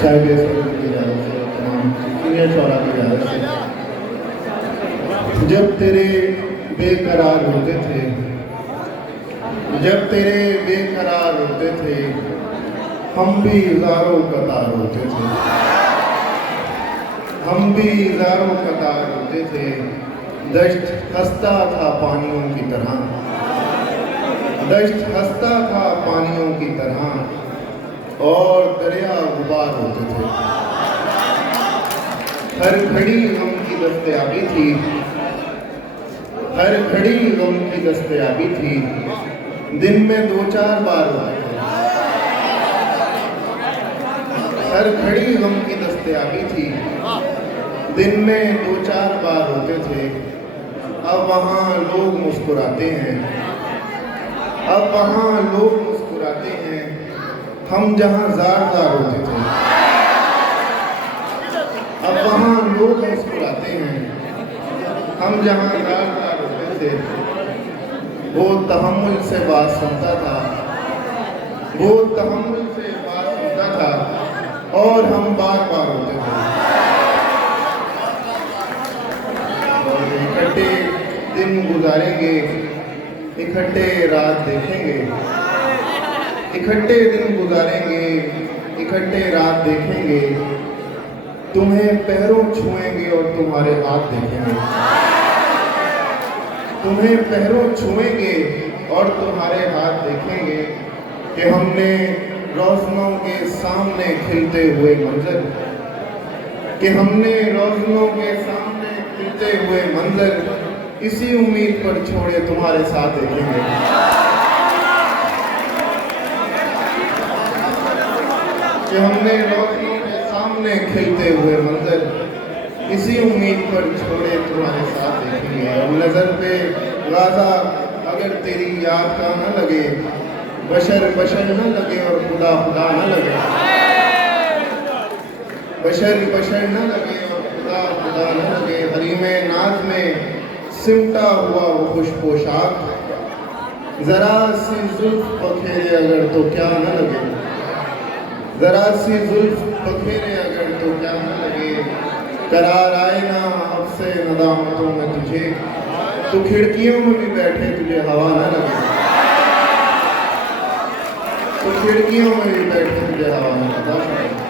साहिब सदर की इजाज़त से, तमाम सीनियर शोरा की इजाज़त से, जब तेरे बेकरार होते थे, जब तेरे बेकरार होते थे, हम भी ज़ारो कतार होते थे, हम भी ज़ारो कतार होते थे। दश्त हंसता था पानियों की तरह, दश्त हंसता था पानियों की तरह, और दरिया गुबार होते थे। हर घड़ी गम की दस्तयाबी थी, हर घड़ी गम की दस्तयाबी थी, दिन में 2-4 बार होते थे। हर घड़ी गम की दस्तयाबी थी, दिन में 2-4 बार होते थे। अब वहाँ लोग मुस्कुराते हैं, अब वहाँ लोग मुस्कुराते हैं, हम जहाँ ज़ार होते थे। अब वहाँ लोग मुस्कुराते हैं, हम जहाँ ज़ार होते थे। वो तहम्मुल से बात सुनता था, वो तहम्मुल से बात सुनता था, और हम बार बार होते थे। और इकट्ठे दिन गुजारेंगे, इकट्ठे रात देखेंगे, इकट्ठे दिन गुजारेंगे, इकट्ठे रात देखेंगे। तुम्हें पैरों छुएंगे और तुम्हारे हाथ देखेंगे, तुम्हें पैरों छुएंगे और तुम्हारे हाथ देखेंगे कि हमने रोशनों के सामने खिलते हुए मंजर, कि हमने रोशनों के सामने खिलते हुए मंजर इसी उम्मीद पर छोड़े तुम्हारे साथ देखेंगे। कि हमने रोशनों के सामने खिलते हुए मंजर इसी उम्मीद पर छोड़े तुम्हारे साथ देखेंगे। और नजर पे गाज़ा अगर तेरी याद का न लगे, बशर बशर न लगे और खुदा खुदा न लगे, बशर बशर न लगे और खुदा खुदा न लगे। हरीमे नाज में सिमटा हुआ वो खुश पोशाक, जरा सी जुल्फ पखेरे अगर तो क्या न लगे, जरा सी जुल्फ पखेरे अगर तो क्या न लगे। करार आए ना अब से नदामतों में तुझे, तो खिड़कियों में भी बैठे तुझे हवा न लगे, तो खिड़कियों में भी बैठे तुझे हवा न लगे।